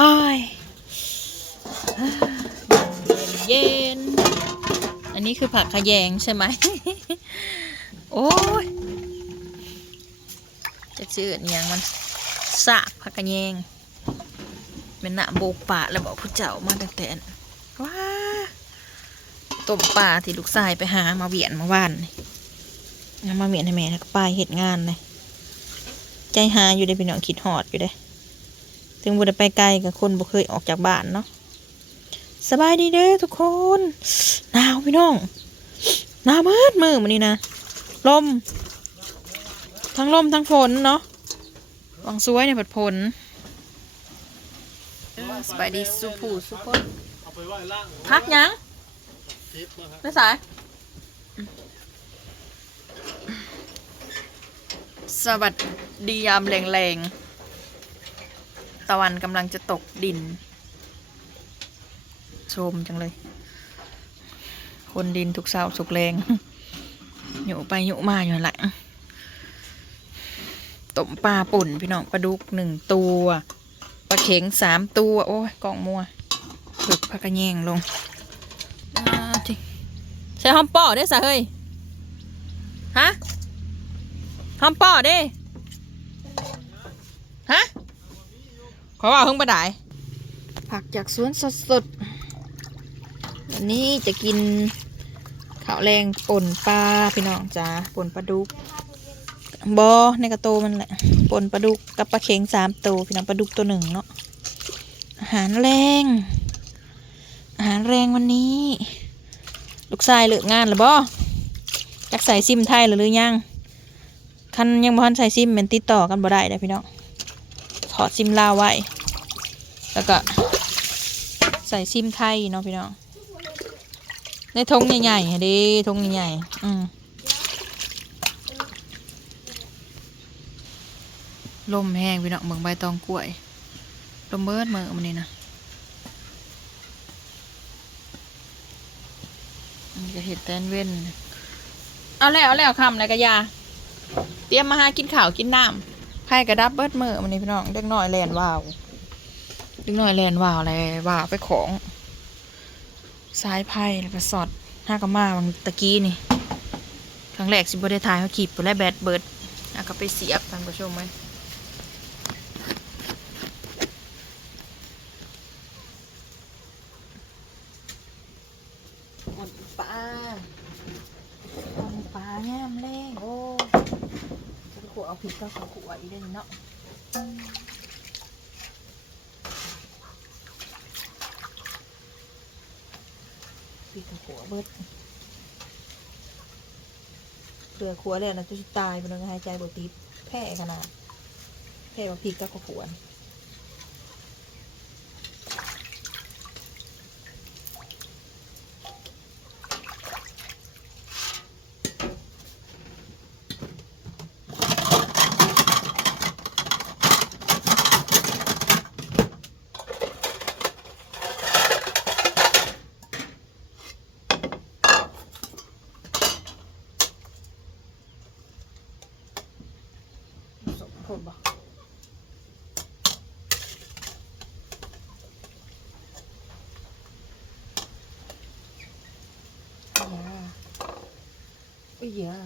อ้ายเย็น อันนี้คือผักขะแยงใช่ไหม โอ้ย จะชื่ออนหยังมันสากผักกะแยงเป็นหน้าโบกป่าแล้วบอกผู้เจ้ามาตั้งแต่ว้าต้มปลาที่ลูกชายไปหามาเวียนมาว่านมาเวียนให้แม่แล้วก็ไปเห็ดงานเลยใจหาอยู่ได้เป็นน้องคิดหอดอยู่ได้ ถึงบ่ได้ไปไกลกับคนบ่เคยออกจากบ้านเนาะสบายดีเด้อทุกคนหนาวพี่น้องหนาวมืดมือมันนี่นะลม ทั้งลมทั้งฝนเนาะหวังสวยในผัดผลเออสบายดีสุผูสุคนเอาไปไหว้ล่างพักยังทิพย์นะครับไม่สายสวัสดียามแรงๆ ตะวันกำลังจะตกดิน ชมจังเลย คนดินทุกเสาสุกแรงอยู่ไปอยู่มาอยู่แหละต้มปลาป่นพี่น้องปลาดุกหนึ่งตัวปลาเข็งสามตัว โอ้ยกล่องมัวฝึกพักกระแยงลงใช้หอมป่อได้สะเฮ้ย ฮะหอมป่อเด้ฮะ ขอว่าเพิ่งประดายผักจากสวนสดๆวันนี้จะกินข้าวแรงป่นปลาพี่น้องจ้าป่นปลาดุกบอในกระโตมันแหละป่นปลาดุกกับปลาเค็งสามตัวพี่น้องปลาดุกตัวหนึ่งเนาะอาหารแรง อาหารแรงวันนี้ ลูกชายเลิกงานหรือบ่จักใส่ซิมไทยหรือยังคันยังบ่ทันใส่ซิมแมันติดต่อกันบ่ได้เด้พี่น้องถอดซิมลาไว้ แล้วก็ใส่ซิมไทยเนาะพี่น้องในทงใหญ่ๆอะเดิทงใหญ่ๆอืมลมแห้งพี่น้องเมืองใบตองกล้วยลมเบิดเมืองมันนี่นะมันจะเห็ดแตนเว้นเอาแล้วเอาแล้วคำแล้วก็อยา เตรียมมาหากินข้าวกินน้ำไพ่กระดับเบิดเมือมันนี่พี่น้องเด็กน้อยแลนว่าว เด็กน้อยแลนว่าวอะไรว่าไปของซ้ายไพ่แล้วก็สอดห้ากระมาบางตะกี้นี่ครั้งแรกสิบ่ได้ถ่ายเขาขีบไปแล้วแบตเบิดอะก็ไปเสียบท่านผู้ชมไหมปนปลาปนปลาแง่มแรงโอ้จะขวเอาพริกก็ขอขวอีกได้เนาะพริกกับขว เบิดเกลือขวเลยนะจะตายไปนยังหายใจบ่ติดแพ้ขนาดแพ้ว่าพริกก็ขวร ผลบอย่าอุ้ยอย่า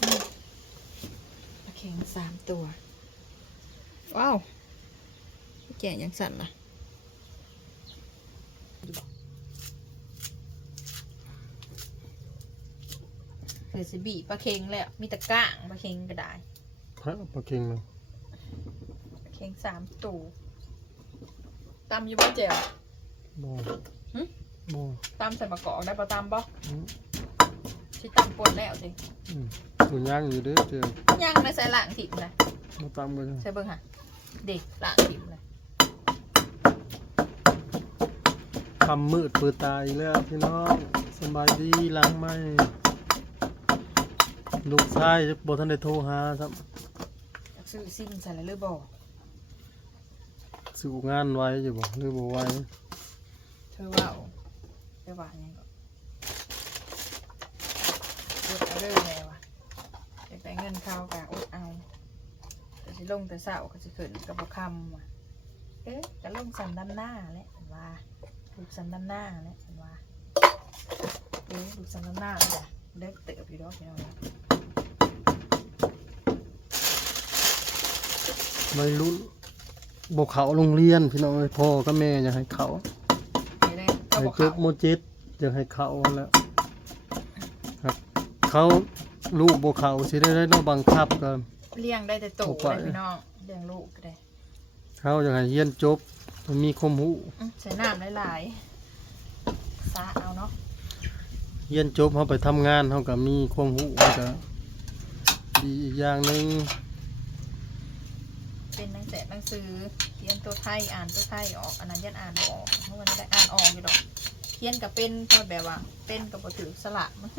อืมปลาเข็งสามตัว ว้าว แก่ยังสั่นล่ะ เดี๋ยวสิบีปลาเค็งแล้วมีแตะก้างปลาเค็งก็ได้พระปลาเก่งเลยปลาเค็งสามตูตำอยู่บ่เจ๋วบ่หึบ่ตำใส่มะกอกได้ปะตำบ่อืมที่ตำปนแล้วสิอืมตัวย่างอยู่เด้อเจ้าย่างในใส่หลังถิ่มเลยมาตามกันใส่เบิ่งค่ะเด็กหลังถิ่มเลยคำมืดเปิดตาอีกแล้วพี่น้องสบายดีหล้างไหม ลูกชายบ่ทันได้โทรหาครับอยากซื้อซิมใส่แล้วหรือบ่สู่งานไว้อยู่บ่หรือบ่ไว้เธอว่าเอาไปว่าหยังก็เปิดเอาเลยแหละนข้าวกะอดเอาแต่สิลงแต่เสาก็สิขึ้นกับบ่คำว่ะเอ๊ะก็ลงสันด้านหน้าแหละเห็นว่าลูกสันด้านหน้าแหละเห็นว่าเอ๊ะลูกสันด้านหน้าจ้ะเลิกเติบอยู่ดอกพี่น้อง วัยรุ่นบ่เขาโรงเรียน พี่น้องเอ้ยพ่อกับแม่อยากให้เขานี่เลยเขาให้บอกจเขาบโมเจ็ดอยากให้เขาแล้วครับเขาลูกบ่เขาสิได้ได้เราบังคับกันเลี้ยงได้แต่โตโอ้ไปเลยพี่น้องเลี้ยงลูกก็ได้เขาอยากให้เรียนจบมันมีความรู้อื้อใส่น้ำหลายๆซาเอาเนาะเรียนจบเขาไปทำงานเขาก็มีความรู้มันก็ดีอีกอย่างหนึง เป็นหนังแสหนังสือเขียนตัวไทยอ่านตัวไทยออกอันนั้นยันอ่านออกเพราะวันได้อ่านออกอยู่ดอกเขียนกับเป็นก็แบบว่า เป็นกับถือสละมัน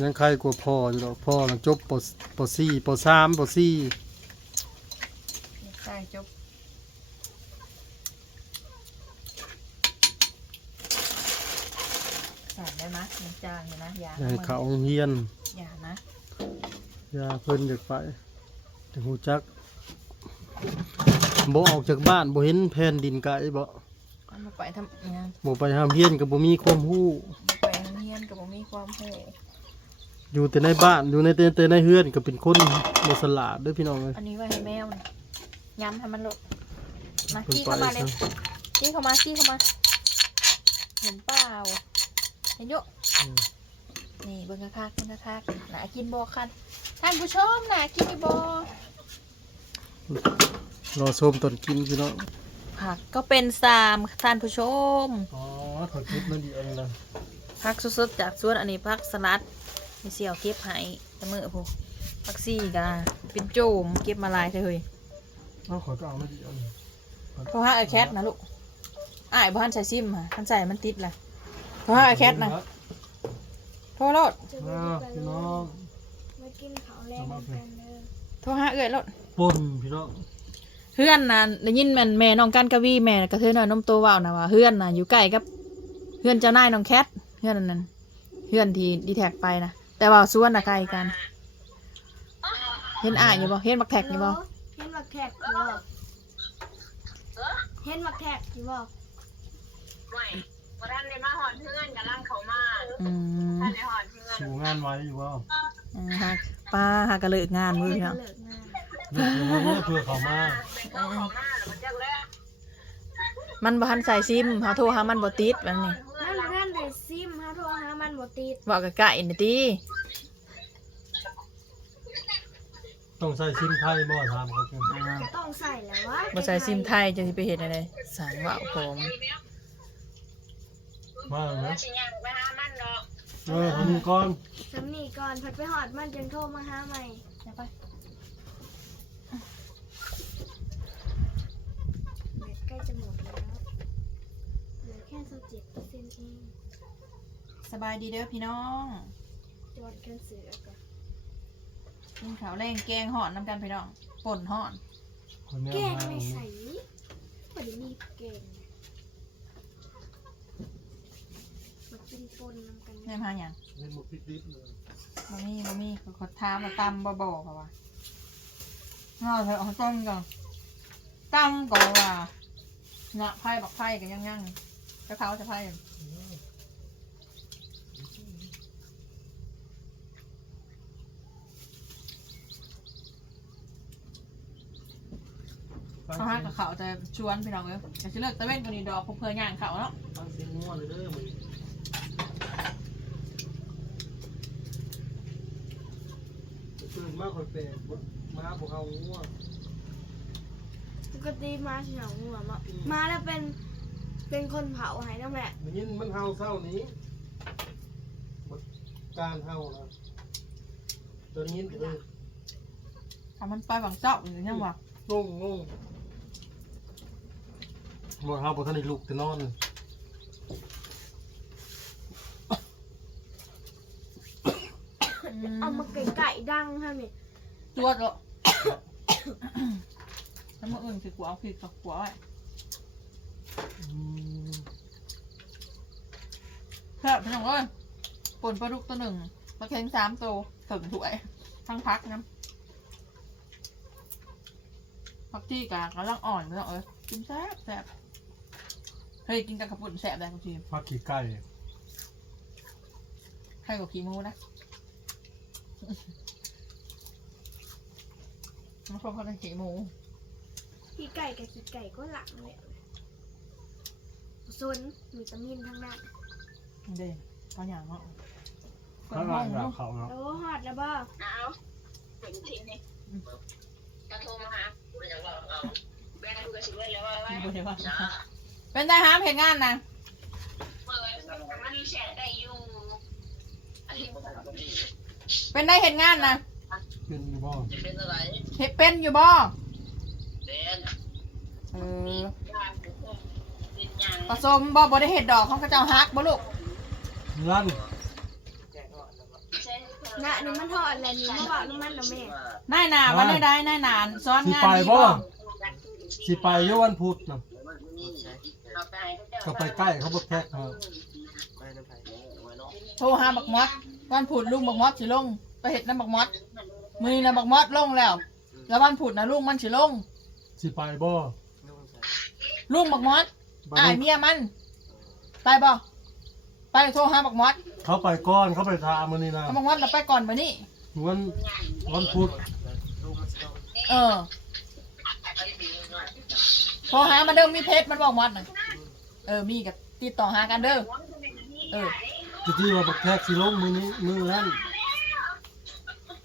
ยังใครกว่าพ่ออยู่ดอกพ่อน่ะจบปปสี่ปสามปสี่ใช่จบใส่ได้ไหมยมันจางอยู่นะยาอยากให้เขาโรงเรียน ย่านะอย่าเพิ่นอยากไปแต่หูจักบ่ออกจากบ้านบ่เห็นแผ่นดินไกลบ่เอามาไปทำงานบ่ไปหามเฮียนก็บ่มีความรู้ไปเรียนกับผมมีความโหอยู่แต่ในบ้านอยู่ในแต่แต่ในเฮือนก็เป็นคนบ่สลาดเด้อพี่น้องเอ้ยอันนี้ไว้ให้แมวนะย้ำให้มันหลดมาเพิ่นขี้ไปเข้ามาเลยซะขี้เข้ามาขี้เข้ามาเห็นเปล่าเห็นอยุอืมนี่เบิ่งกระคักเบิ่งกระคักหนากินบอคัน ท่านผู้ชมหนากินอีบอรอชมตอนกินพี่น้องผักก็เป็นสามท่านผู้ชมอ๋อถอดคลิปนั่นดีอันนั้นผักสดๆจากสวนอันนี้ผักสลัดมีเสี่ยวเก็บให้ตะมือพวกผักซี่กะเป็นโจมเก็บมาหลายเถอะเฮ้ยเอาขอก็เอานั่นดีอันนั้นเพราะว่าไอแคทนะลูกอ้ายบ้านใส่ซิมค่ะท่านใส่มันติดแหละเพราะว่าไอแคทนะโทรรถอ่าพี่น้องมา กินข้าวแรงนำกันเด้อโทรหาเอื้อยรถป่นพี่น้องเฮือนนะได้ยินแม่นแม่น้องกันกะวีแม่กระเทยน้อยนมโตเว้านะว่าเฮือนน่ะอยู่ใกล้กับเฮือนเจ้านายน้องแคทเฮือนอันนั้นเฮือนที่ดีแท็กไปนะแต่ว่าสวนน่ะไกลกัน เห็นอ่านอยู่บ่เห็นบักแท็กอยู่บ่เห็นบักแท็กอยู่บ่เห็นบักแท็กอยู่บ่ไม่ ว่าท่านในมาหอนเพื่อนกำลังเขามาอืมท่านในหอนเพื่อนสู่งานไว้อยู่ว่าอ่าฮะป้าหากะเลิกงานมื้อเห็นเนาะเลิกงานเดี๋ยวเพื่อเขามาเป็นเขาเขามาหรือมันจะแล้วมันบ่ทันใส่ซิมเฮาโทรหามันบ่ติดวันนี้มันบ่ทันได้ซิมเฮาโทรหามันบ่ติดเว้าใกล้ๆนี่ติต้องใส่ซิมไทยบ่ถามเขาเพิ่นอ่าก็ต้องใส่แล้ววะบ่ใส่ซิมไทยจะสิไปเฮ็ดอะไรสร้างว่าวผม มาแล้วนะชิญยังไปหามันเนาะเออทำนี้ก่อนสำนีก่อนพัดไปหอดมันจึงโทรมาหาใหม่อย่าไปเบ็ดใกล้จะหมดแล้วเหลือแค่27เปอร์เซ็นต์เองสบายดีเด้อพี่น้องจดกันเสือก่อนกินข้าวแรงแกงห่อนน้ำกันพี่น้องป่นห่อนคนเนี้ยแกงมาไม่ใส่บ่ได้มีแกงมากิน ปนนำกันแม่พาหยังเล่นหมกพริกดิบเลยบ่มีบ่มีคือเขาถามมาตำบ่บ่เขาว่าเงาเถอะเอาต้มก่อนตำก่อนว่าเงาะไผ่บักไผ่กันยังยังๆจะเขาจะไผ่เขาห้ากับเขาจะชวนพี่น้องเลยจะเลิกตะเวนกันนี่ดอกเพอเพย่างเขาเนาะตั้งเสียงงัวเลยเด้อมึง ตื่นมากคอยแปลกมาพวกเขางัวปกติมาเฉาหัวมามาแล้วเป็นเป็นคนเผาให้น้ำแหละมันยินมันเฮาเศร้านี้บักการเฮานะตัวนี้เออทำมันไปฝังเจ้าอยู่ยังวะงงงงบ่เฮาบ่ทันได้ลุกแต่นอน เอามาไก่ไก่ ดังค่ะนี่ตัวจละแล้วมื่ออื่นคือกัวเอาผิดกับกัวไว้อืมแซ่บพี่น้องเอ้ยปนปลาดุกตัวหนึ่งปลาเค็งสามตัวถึงถ้วย ทั้งพักนะพักที่กากำลังอ่อนเลยเอ้ยกินแซ่บแซ่บเฮ้ยกินกับกระปุ่นแซ่บได้ทุกทีผักขี้ไก่ให้กับขี้หมูนะ มันชอบเขาเป็นขี้หมูขี้ไก่กับขี้ไก่ก็หลังเลยซนมีตามินทั้งนั้นเด่นเขาอย่างเนาะข้างล่างแบบเขาเนาะโอ้หอดแล้วบ่เอาเป็นทีนี่กระโทรมาหาแบงค์ดูกระชิบเลยแล้วว่าว่าดูเดี๋ยวว่าเป็นได้ห้ามเห็นงานนะเปิดมันแชร์ได้อยู่เป็นได้เห็นงานนะ เป็นบ่เป็นอะไรเห็ดเป็นอยู่บ่เป็นเออเป็นยังผสมบ่บ่ได้เห็ดดอกของกระเจ้าฮักบ่ลูกนั่นน่ะนี่มันทอดแล้วนี่มาบอกน้ำมันนะแม่นายหนาวันได้ได้นายหนานซ้อนสิงานไปดีบ่บ่สิไปอยู่วันพุธน่ะเอาไปก็ไปใกล้เขาบ่แท็กครับโทรหาบักมอดวันผุดลุงบักมอดสิลงไปเห็ดน้ำบักมอดมื อนะบักมอดลงแล้ว แล้ววันผุดนะลุงมันสิลงสิไปบ่ลุงบักมอดบัดอ้ายนี้เมียมัน ไปบ่ไปโทรหาบักมอดเขาไปก่อนเขาไปทามื้อนี้นะเอาบักมอดเราไปก่อนไปนี่วันวันพุธเออโทรหามันเด้อมีเพจมันบอกมอดน่ะเออมีกับติดต่อหากันเด้อเออที่ที่ว่าบักแท็กสิลงมื้อนี้มื้อนั้น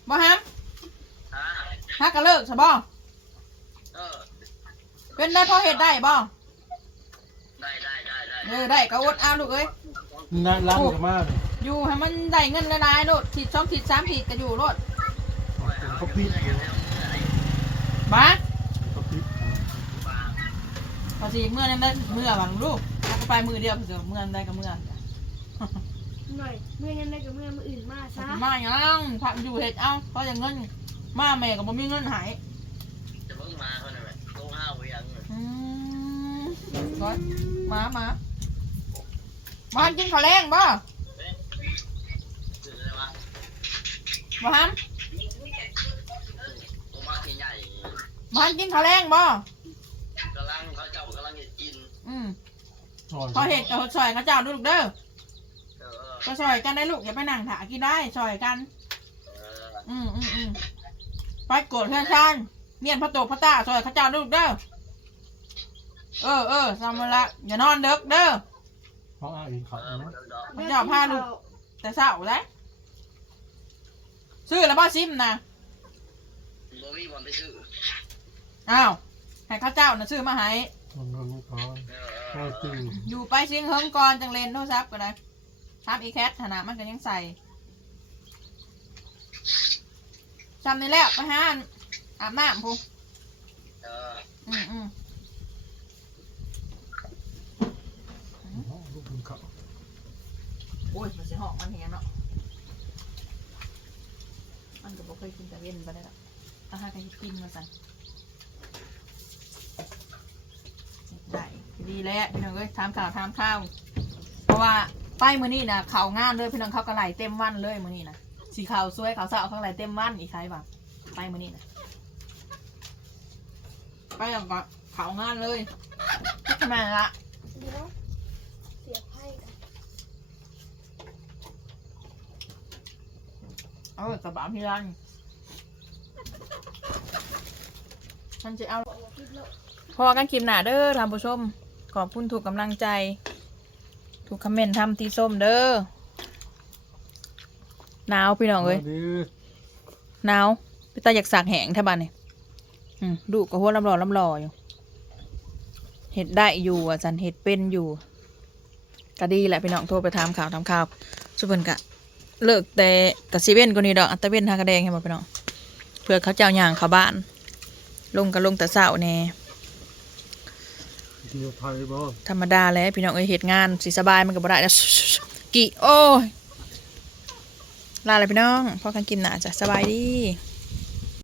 บ่ฮัม ฮักก็เลิกใช่บ่เออเป็นได้พอเฮ็ดได้บ่ได้ได้ได้ได้เออได้ก็อดเอาลูกเอ้ยนั่นร้านก็มาเลยอยู่ให้มันได้เงินหลายๆโลดทิศสองทิศสามทิศก็อยู่โลดเขาปิดอยู่บ้าเขาปิดพอสิเมื่อนั้นได้เมื่อบังลูกแล้วก็ไปมือเดียวเดี๋ยวเมื่อนั้นได้ก็เมื่อหน่อยเมื่อยังได้กับเมื่อมืออื่นมาซะมาหยังพักอยู่เฮ็ดเอาเพราะอย่างเงิน มาแม่ก็บ่มีเงินใหายจะเพิ่งมาเท่านั้นแหละลงห้าวไปยังอืมร้อยมามามากินข้าวแรงบ่ถืออะไรวะบ่ฮัมผมมาที่ใหญ่บ่ฮัมกินข้าวแรงบ่กำลังเขาเจ้ากำลังจะกินอืมซอยพอเฮ็ดก็ซอยเขาเจ้าดูลูกเด้อเออก็ซอยกันได้ลูกอย่าไปนั่งถากินได้ซอยกัน เออ อืมอืมอืม ไปโกรธเพื่อนชานเมียนพระโตพระตาซอยเขาเจ้าลูกเด้อ เออเออสามละอย่านอนเด็กเด้อเขาอ้างอิงเขาเออนะเดี๋ยวเจ้าพาลูก แต่เศร้าเลยซื้อแล้วบ่ซิมนะโบวี่บอลไปซื้ออ้าวให้ข้าเจ้านะซื้อมาให้มันนอนก่อนเอก็อตึงอยู่ไปเสียงเฮิงก่อนจังเลนโทรศัพท์ก็ได้ทำอีแคทฐานะมันก็ยังใส่ จำนี่แหละไปหาอาบน้ำพูเอออืมอืมลูกคุณเขาโอ้ยมันสิหอกมันเหียเนาะมันก็บ่เคยกินแต่เว้นไปได้ละอาหารก็เฮ็ดกินมาสั่นได้ดีแล้วพี่น้องเอ้ยทำข่าวทำข้าว เพราะว่าป้ายมือนี่นะเขางานเลยพี่น้องเขากระไหลเต็มวันเลยมือนี่นะ สีขาวสวยขาวสาวเขากระไหลเต็มวันอีกใครบ้างป้ายมือนี่นะไปอย่างก็เขางานเลยทำไมละเดี๋ยวเสียไพ่กันเออกระบะพี่รันมันจะเอาคิดแล้วพอกันคลิปหนาเด้อท่านผู้ชม ขอบคุณถูกกำลังใจ ถูกคอมเมนต์ทำตีส้มเด้อ หนาวพี่น้องเอ้ยดีหนาวพี่ตาอยากสากแหงแท่บ้านนี่อืมดูก็หัวลำรอลำรออยู่เห็ดได้อยู่อาจารย์เห็ดเป็นอยู่ก็ดีแหละพี่น้องโทรไปถามข่าวทำข่าวสุเพิ่นกะ เลิกแต่กะซีเว่นก็นี่ดอกอัตเว่นทากระแดงให้หมดพี่น้องเพื่อเขาเจ้าย่างเขาบ้าน ลงก็ลงแต่เช้าแน่เดียวไทยบ่ธรรมดาแหล้วพี่น้องเอ้ยเหตุงานสิสบายมันก็บ่ได้แล้วกี่โอ้ย ลาเลยพี่น้องพอกันกินหนาจ้ะสบายดี